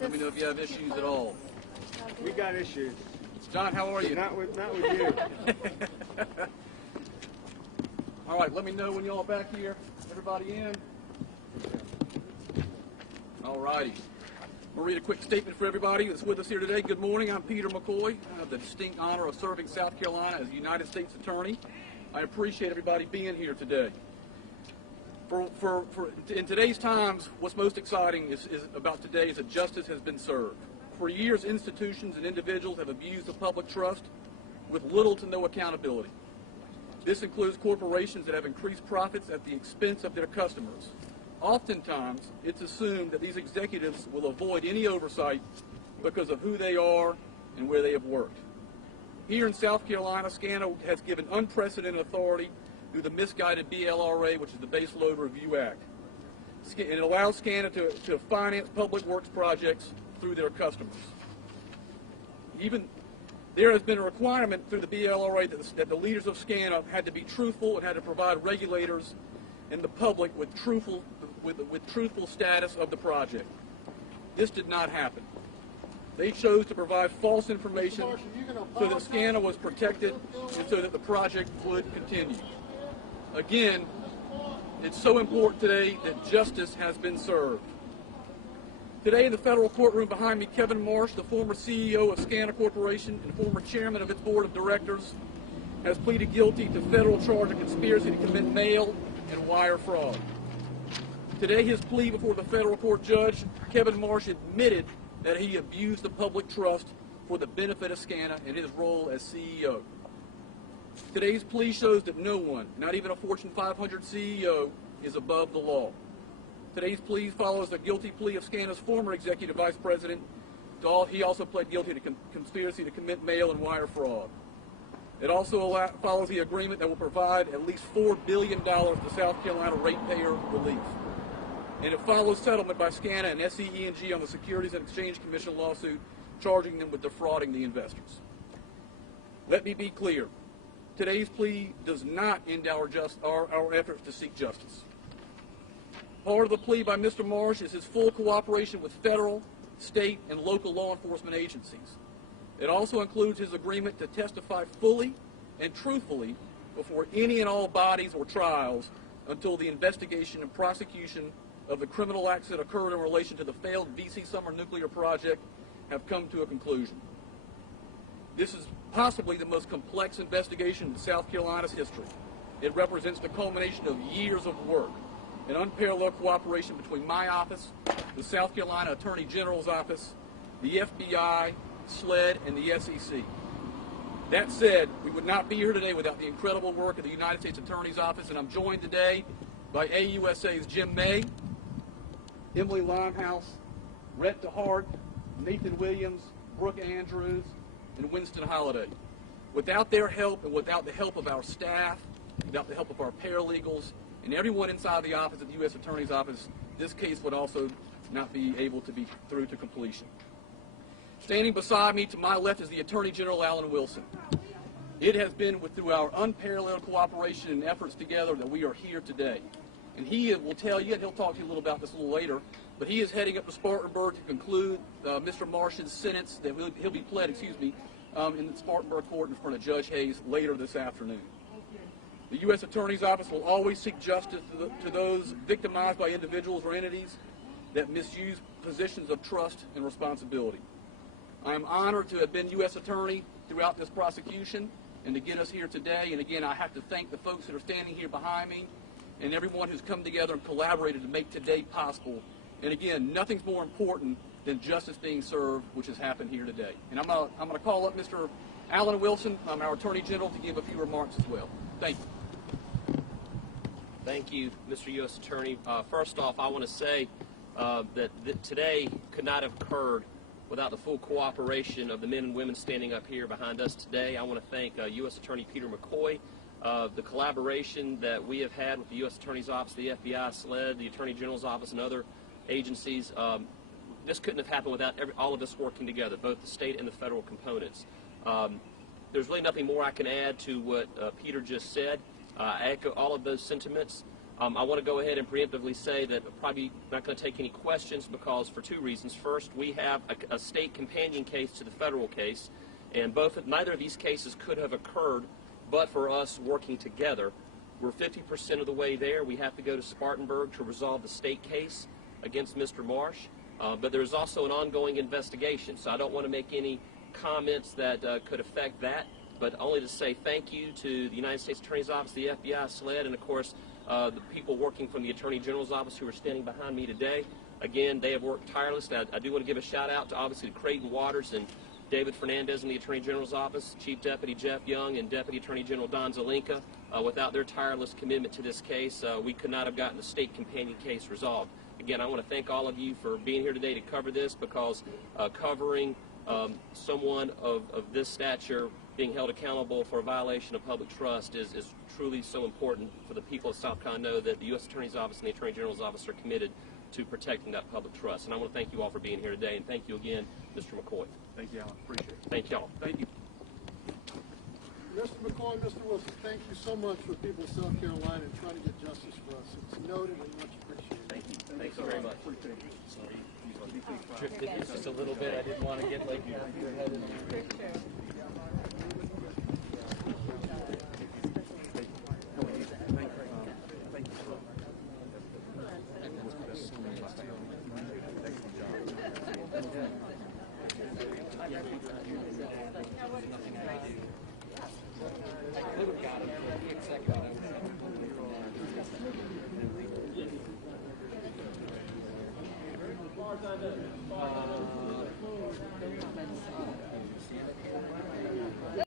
Let me know if you have issues at all. We got issues. John, how are you? Not with you. All right, let me know when y'all back here. Everybody in? All righty. We'll read a quick statement for everybody that's with us here today. Good morning. I'm Peter McCoy. I have the distinct honor of serving South Carolina as United States Attorney. I appreciate everybody being here today. In today's times, what's most exciting about today is that justice has been served. For years, institutions and individuals have abused the public trust with little to no accountability. This includes corporations that have increased profits at the expense of their customers. Oftentimes, it's assumed that these executives will avoid any oversight because of who they are and where they have worked. Here in South Carolina, SCANA has given unprecedented authority through the misguided BLRA, which is the Base Load Review Act. It allows SCANA to finance public works projects through their customers. There has been a requirement through the BLRA that the leaders of SCANA had to be truthful and had to provide regulators and the public with truthful status of the project. This did not happen. They chose to provide false information so that SCANA was protected and so that the project would continue. Again, it's so important today that justice has been served. Today in the federal courtroom behind me, Kevin Marsh, the former CEO of SCANA Corporation and former chairman of its board of directors, has pleaded guilty to federal charge of conspiracy to commit mail and wire fraud. Today, his plea before the federal court judge, Kevin Marsh, admitted that he abused the public trust for the benefit of SCANA in his role as CEO. Today's plea shows that no one, not even a Fortune 500 CEO, is above the law. Today's plea follows the guilty plea of SCANA's former executive vice president. He also pled guilty to conspiracy to commit mail and wire fraud. It also follows the agreement that will provide at least $4 billion to South Carolina ratepayer relief. And it follows settlement by SCANA and SCE&G on the Securities and Exchange Commission lawsuit charging them with defrauding the investors. Let me be clear. Today's plea does not end our efforts to seek justice. Part of the plea by Mr. Marsh is his full cooperation with federal, state, and local law enforcement agencies. It also includes his agreement to testify fully and truthfully before any and all bodies or trials until the investigation and prosecution of the criminal acts that occurred in relation to the failed VC Summer nuclear project have come to a conclusion. This is possibly the most complex investigation in South Carolina's history. It represents the culmination of years of work and unparalleled cooperation between my office, the South Carolina Attorney General's office, the FBI, SLED, and the SEC. That said, we would not be here today without the incredible work of the United States Attorney's Office, and I'm joined today by AUSA's Jim May, Emily Limehouse, Rhett DeHart, Nathan Williams, Brooke Andrews, and Winston Holliday. Without their help and without the help of our staff, without the help of our paralegals, and everyone inside the office of the U.S. Attorney's Office, this case would also not be able to be through to completion. Standing beside me to my left is the Attorney General, Alan Wilson. It has been through our unparalleled cooperation and efforts together that we are here today. And he will tell you, and he'll talk to you a little about this a little later, but he is heading up to Spartanburg to conclude Mr. Marsh's sentence that he'll be pled, in the Spartanburg court in front of Judge Hayes later this afternoon. The U.S. Attorney's Office will always seek justice to those victimized by individuals or entities that misuse positions of trust and responsibility. I am honored to have been U.S. Attorney throughout this prosecution and to get us here today. And again, I have to thank the folks that are standing here behind me and everyone who's come together and collaborated to make today possible. And again, nothing's more important than justice being served, which has happened here today. And I'm going to call up Mr. Alan Wilson, our Attorney General, to give a few remarks as well. Thank you. Thank you, Mr. U.S. Attorney. First off, I want to say that today could not have occurred without the full cooperation of the men and women standing up here behind us today. I want to thank U.S. Attorney Peter McCoy, the collaboration that we have had with the U.S. Attorney's Office, the FBI, SLED, the Attorney General's Office, and other agencies. This couldn't have happened without all of us working together, both the state and the federal components. There's really nothing more I can add to what Peter just said. I echo all of those sentiments. I want to go ahead and preemptively say that I'm probably not going to take any questions because for two reasons. First, we have a state companion case to the federal case, and neither of these cases could have occurred but for us working together. We're 50% of the way there. We have to go to Spartanburg to resolve the state case against Mr. Marsh, but there's also an ongoing investigation, so I don't want to make any comments that could affect that, but only to say thank you to the United States Attorney's Office, the FBI, SLED, and of course the people working from the Attorney General's Office who are standing behind me today. Again, they have worked tirelessly. I do want to give a shout out to obviously Creighton Waters and David Fernandez in the Attorney General's Office, Chief Deputy Jeff Young, and Deputy Attorney General Don Zelinka. Without their tireless commitment to this case, we could not have gotten the state companion case resolved. Again, I want to thank all of you for being here today to cover this, because covering someone of this stature being held accountable for a violation of public trust is truly so important for the people of South Carolina to know that the U.S. Attorney's Office and the Attorney General's Office are committed to protecting that public trust. And I want to thank you all for being here today, and thank you again, Mr. McCoy. Thank you, Alan. Appreciate it. Thank y'all. Thank you. Mr. McCoy, Mr. Wilson, thank you so much for people of South Carolina and trying to get justice for us. It's noted and much appreciated. Thank you. Thanks very much. It's just a little bit. I didn't want to get like your head in there. As far as I know.